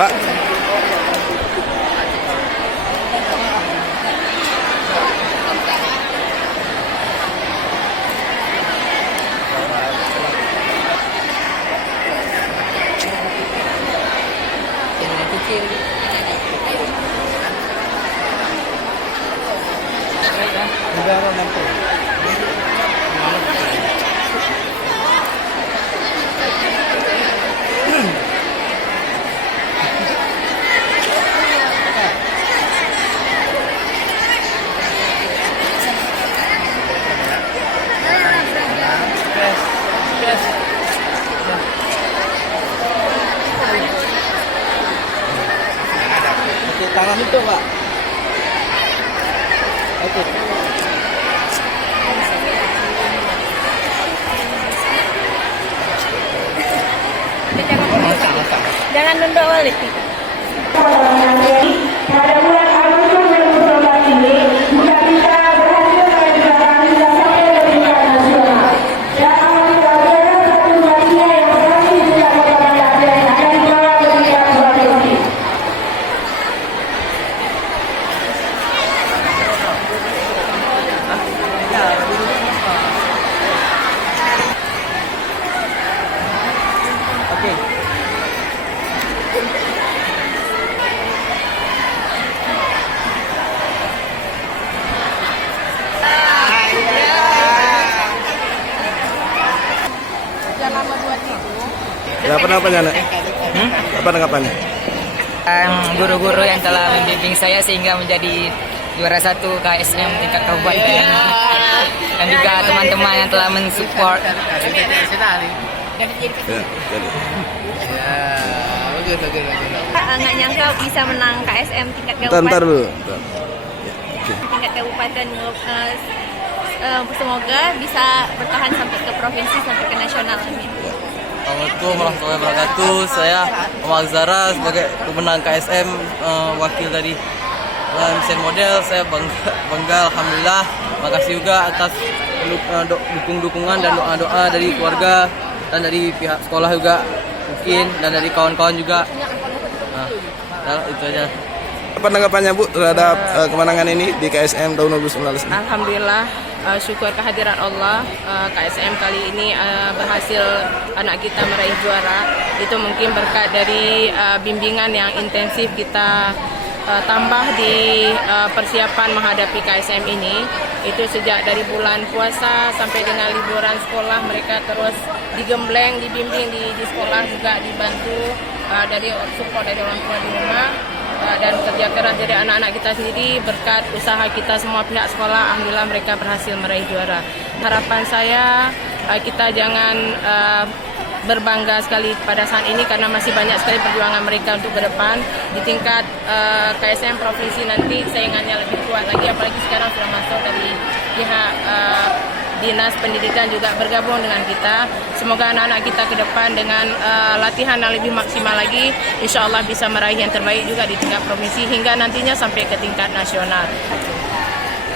Pak. Negara mampu. Oke, tangan itu, Pak. Oke. Jangan nunduk balik. Pada bulan Agustus 2019 ini, jika kita berhasil meraih juara sampai ke tingkat nasional. Dan alhamdulillah ada satu bagian yang berhasil juga kepada yang akan juara ke tingkat provinsi. Oke. Selama buat itu. Ya, apa tanggapannya, Nak? Apa tanggapannya? Guru-guru yang telah membimbing saya sehingga menjadi juara 1 KSM tingkat kabupaten, dan juga teman-teman yang telah mensupport. Ya, jadi. Nggak nyangka bisa menang KSM tingkat Ntar kabupaten. dulu. Tingkat kabupaten. Semoga bisa bertahan sampai ke provinsi, sampai ke nasional. Amin. Assalamualaikum warahmatullahi wabarakatuh. Saya Muhammad Zara sebagai pemenang KSM, wakil dari desain model. Saya bangga alhamdulillah. Makasih juga atas dukungan dan doa-doa dari keluarga dan dari pihak sekolah juga mungkin, dan dari kawan-kawan juga. Nah, itu aja. Apa tanggapannya, Bu, terhadap kemenangan ini di KSM tahun 2019 ini? Alhamdulillah, syukur kehadiran Allah, KSM kali ini berhasil anak kita meraih juara. Itu mungkin berkat dari bimbingan yang intensif kita tambah di persiapan menghadapi KSM ini. Itu sejak dari bulan puasa sampai dengan liburan sekolah, mereka terus digembleng, dibimbing di sekolah, juga dibantu dari support dari orang tua di rumah. Dan kerja keras dari anak-anak kita sendiri, berkat usaha kita semua pihak sekolah, alhamdulillah mereka berhasil meraih juara. Harapan saya kita jangan berbangga sekali pada saat ini, karena masih banyak sekali perjuangan mereka untuk ke depan. Di tingkat KSM provinsi nanti saingannya lebih kuat lagi, apalagi sekarang sudah masuk dari pihak Dinas Pendidikan juga bergabung dengan kita. Semoga anak-anak kita ke depan dengan latihan yang lebih maksimal lagi, insya Allah bisa meraih yang terbaik juga di tingkat provinsi hingga nantinya sampai ke tingkat nasional.